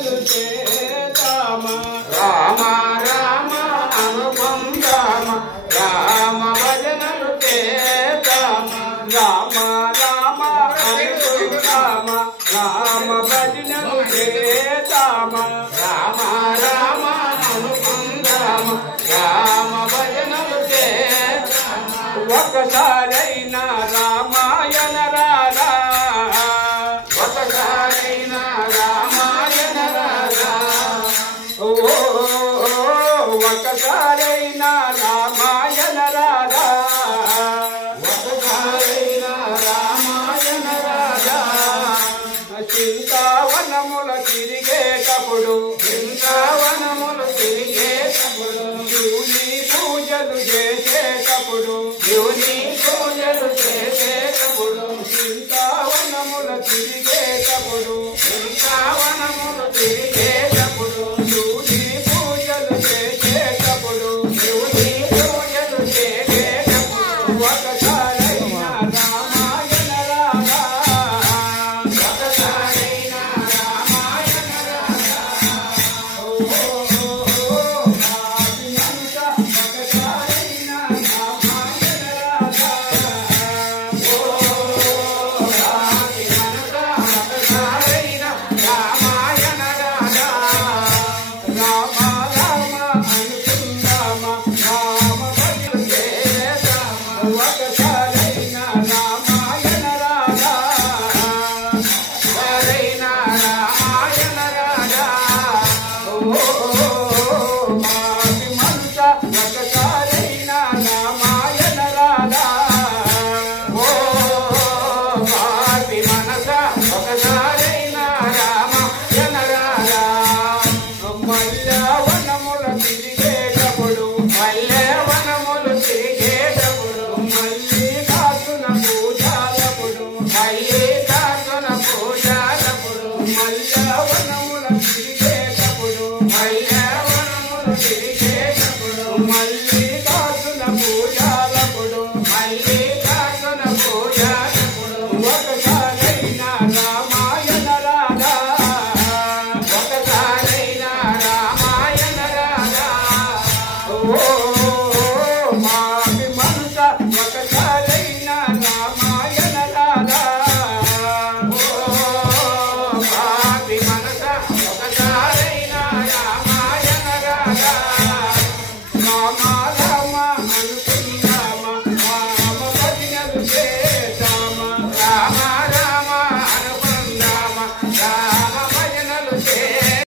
భజనలు చేతామ రామ రామ అనుకుందామ రామ భజనలు చేతామ రామ రామ అనుకుందామ రామ భజనలు చేతామ రామ రామ అనుకుందామ రామ భజనలు చేతామ ఒకసారైనా రామాయణ రాధా ఒకసారైనా రామాయణ రాధా ఒకసారైనా రామాయణ రాధా ఒకసారైనా రామాయణ రాధా చింతావనముల తిరిగేటప్పుడు బృందావనములు తిరిగేటప్పుడు శివుని పూజలు చేసేటప్పుడు శివుని పూజలు చేసేటప్పుడు చింతావనముల తిరిగేటప్పుడు బృందావనములు తిరిగేటప్పుడు శివుని పూజలు చేసేటప్పుడు శివుని పూజలు చేసేటప్పుడు ఒకసారైనా రామాయణ రాధా ఒకసారైనా రామాయణ రాధా ఒకసారైనా రామాయణ రాధా రాతి మనస ఒకసారైనా రామాయణ రాధా రామ రామ అనుకుందామ రామ భజన చేద్దామ ఒకసారైనా రామాయణ రాధా సరైన రామాయణ రాధా మాటి మనస ఒకసారైనా రామాయణ రాధా ఓ పాపి మనస ఒకసారైనా రామాయణ రాధా మల్లవనముల తిరిగేటప్పుడు మల్లె వనములు తిరిగేటప్పుడు మల్లికార్జున పూజాలప్పుడు మల్లికార్జున పూజాలప్పుడు మల్లవనముల